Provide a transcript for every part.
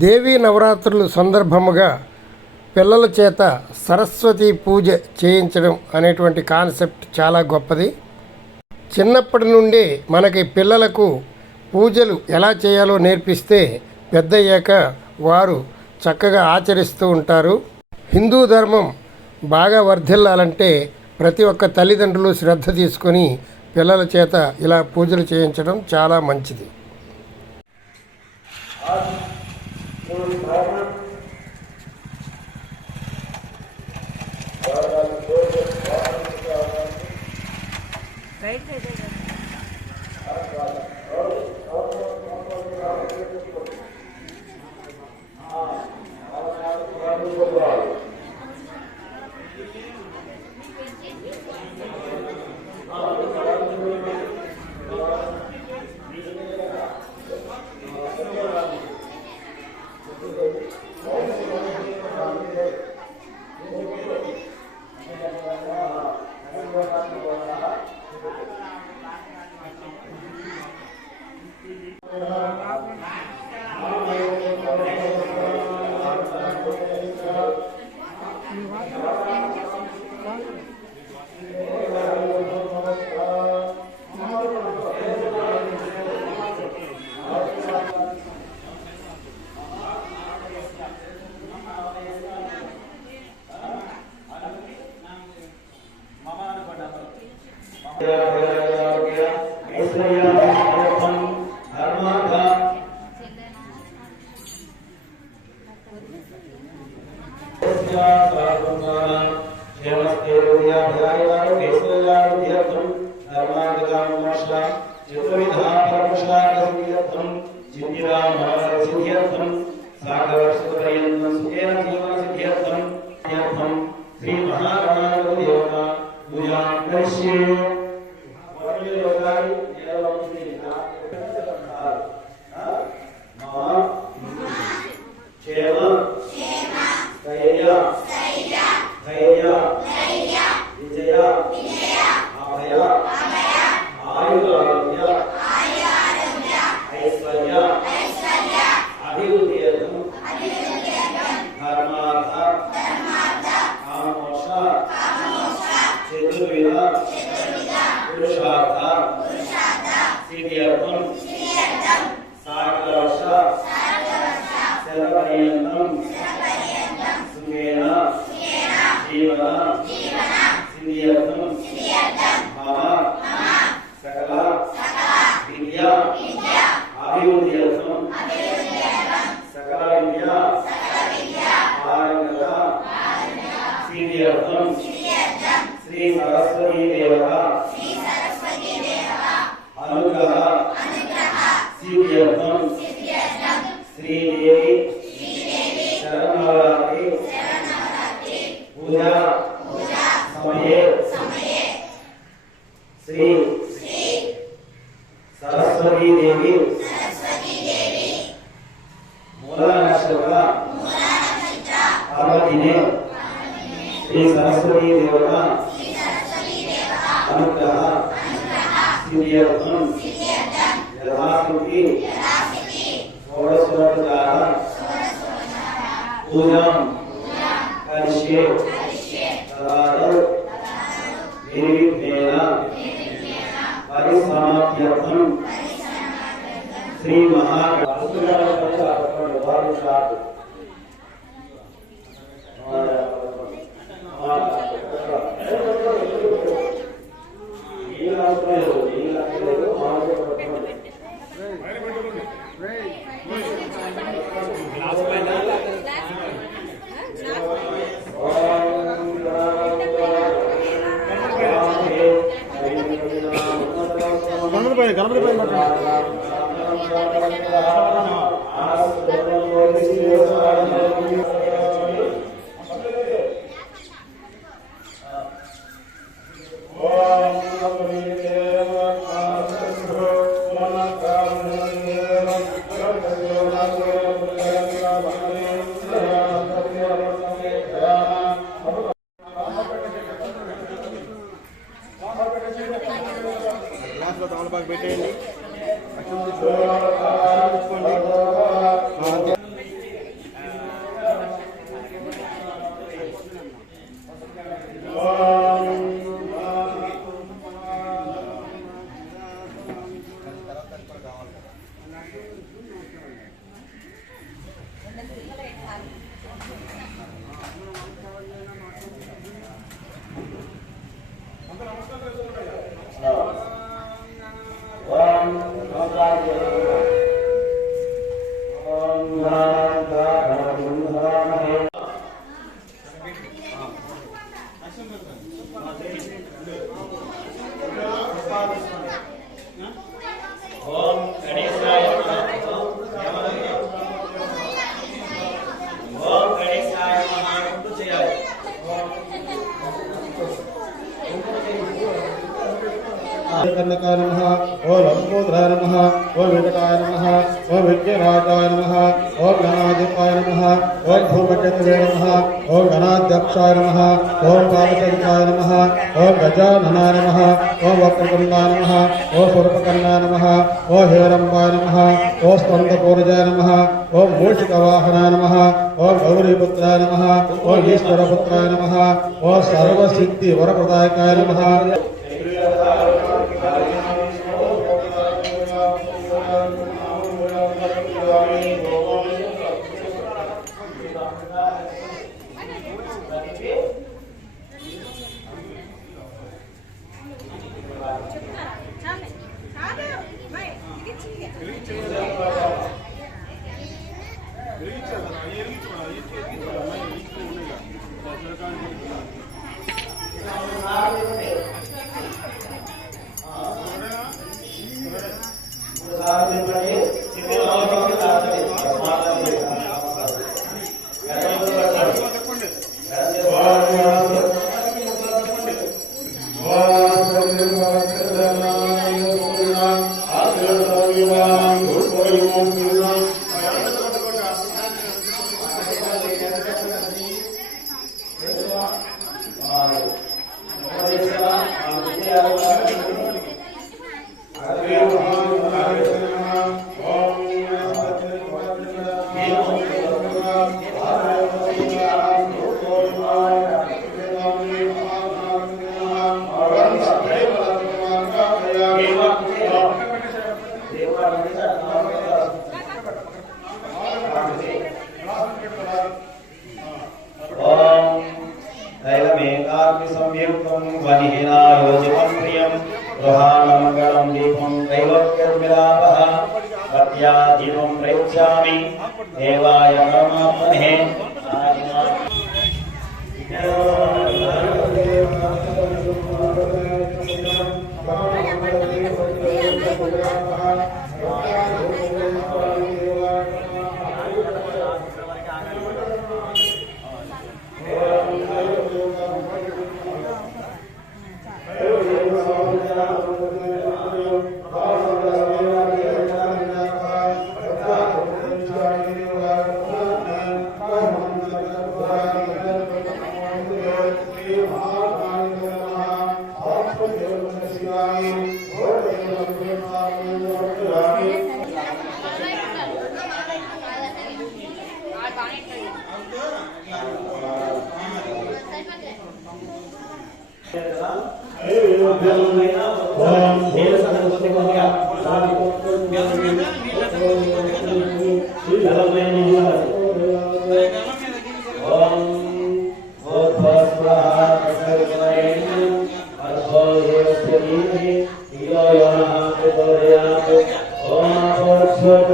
దేవీ నవరాత్రులు సందర్భముగా పిల్లల చేత సరస్వతి పూజ చేయించడం అనేటువంటి కాన్సెప్ట్ చాలా గొప్పది. చిన్నప్పటి నుండి మనకి పిల్లలకు పూజలు ఎలా చేయాలో నేర్పిస్తే పెద్దయ్యాక వారు చక్కగా ఆచరిస్తూ ఉంటారు. హిందూ ధర్మం బాగా వర్ధిల్లాలంటే ప్రతి ఒక్క తల్లిదండ్రులు శ్రద్ధ తీసుకొని పిల్లల చేత ఇలా పూజలు చేయించడం చాలా మంచిది. Right right Shri Iago, ela lá no Veirar, Shri Devi, Shri Devi, Shri Devi, కరిష్యే తదాదౌ నిర్విఘ్నేన పరిసమాప్యర్థం శ్రీ మహా గణపతి గ్లాస్లో తమలపాకు పెట్టేయండి అక్షం five years. नमः। ओम विज्ञराजाय नमः। ओ गणाधिपाय नमः। ओम भूमकेतवे नमः। ओ गणाध्यक्षाय नमः। ओ बालचरिताय नमः। ओम गजाननाय नमः। ओम वक्रतुण्डाय नमः। ओम स्वरूपकर्णाय नमः। ओ हेरम्बाय नमः। ओम स्पन्दपूर्जाय नमः। ओम मूषिकवाहनाय नमः। ओम गौरीपुत्राय नमः। ओम ईश्वरपुत्राय नमः ओम सर्वसिद्धि नमः। Thank you.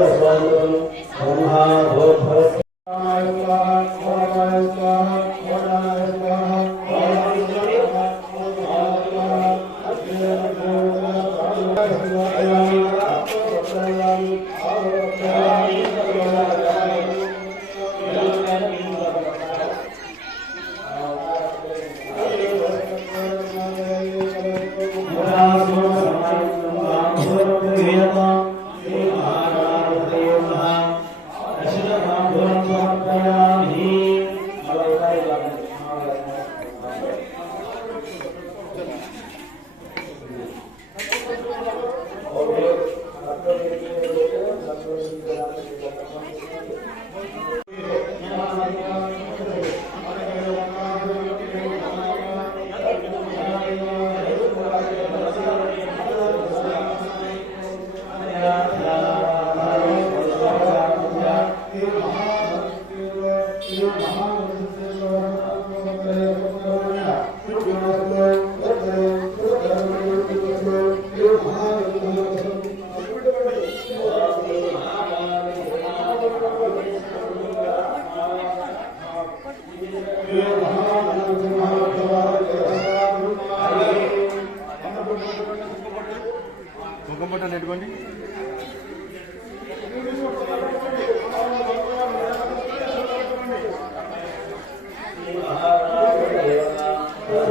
భూత్వస్వః Brahma భూత్వస్వ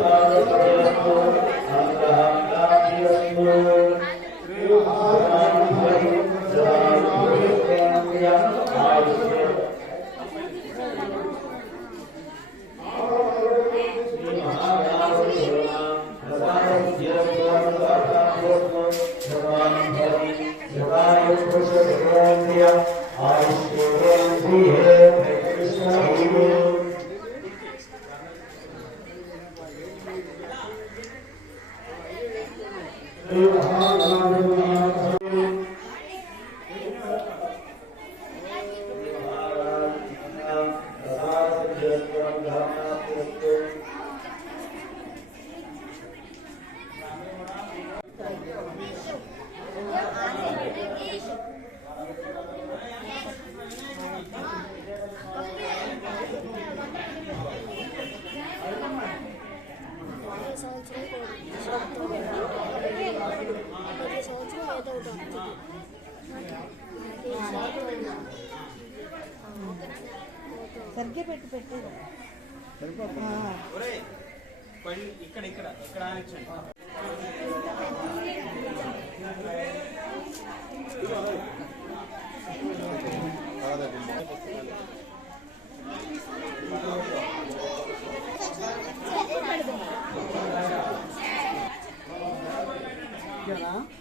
Obrigado. Amen. సరిగ్గా పెట్టి పెట్టేది ఇక్కడ ఇక్కడ ఇక్కడ Yeah.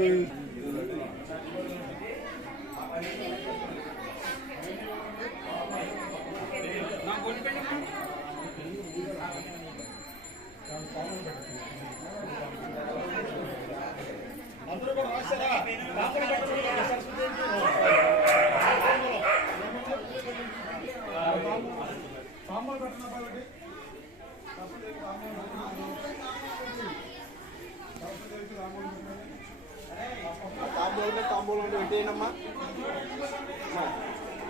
పెట్టమ్మా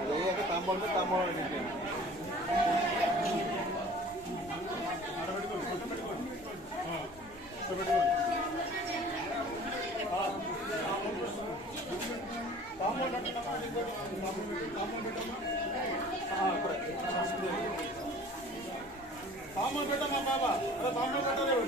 అది అయ్యాక తాంబూలం తాంబూలం పెట్టాను తాంబూలం పెట్టమ్మా బాబా తాంబూలం పెట్టలేదు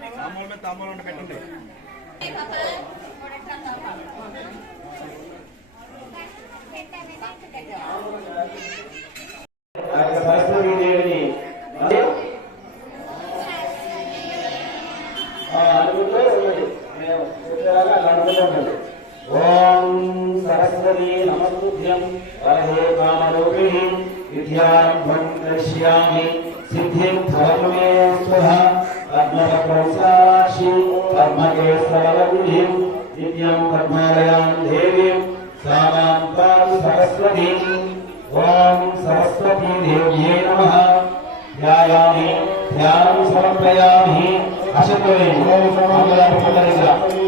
తాంబూలం తాంబూలం పెట్టండి Gracias. ध्यायामि ध्यानं समर्पयामि अशतुरे ओम नमो नारायण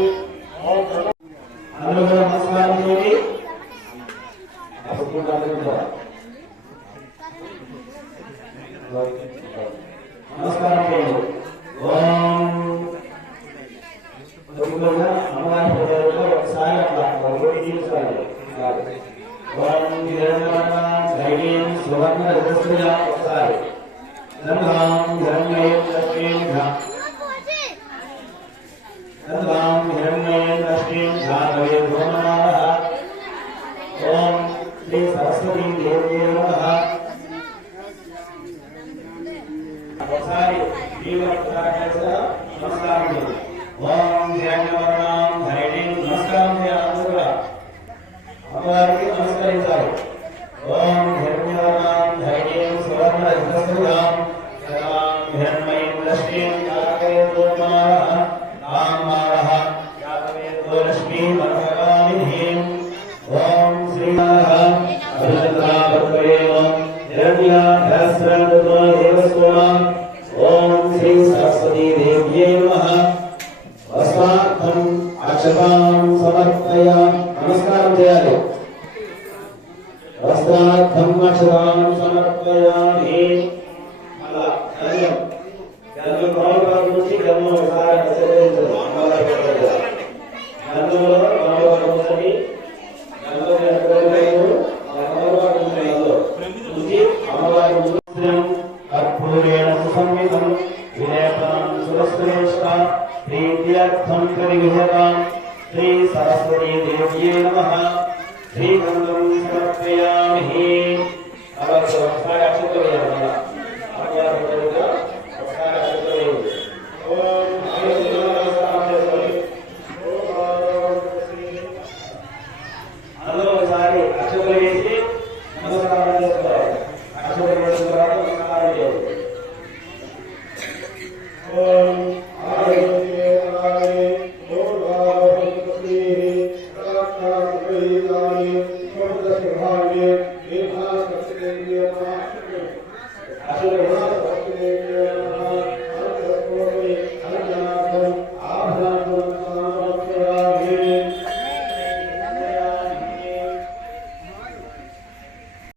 Hadi açılmayı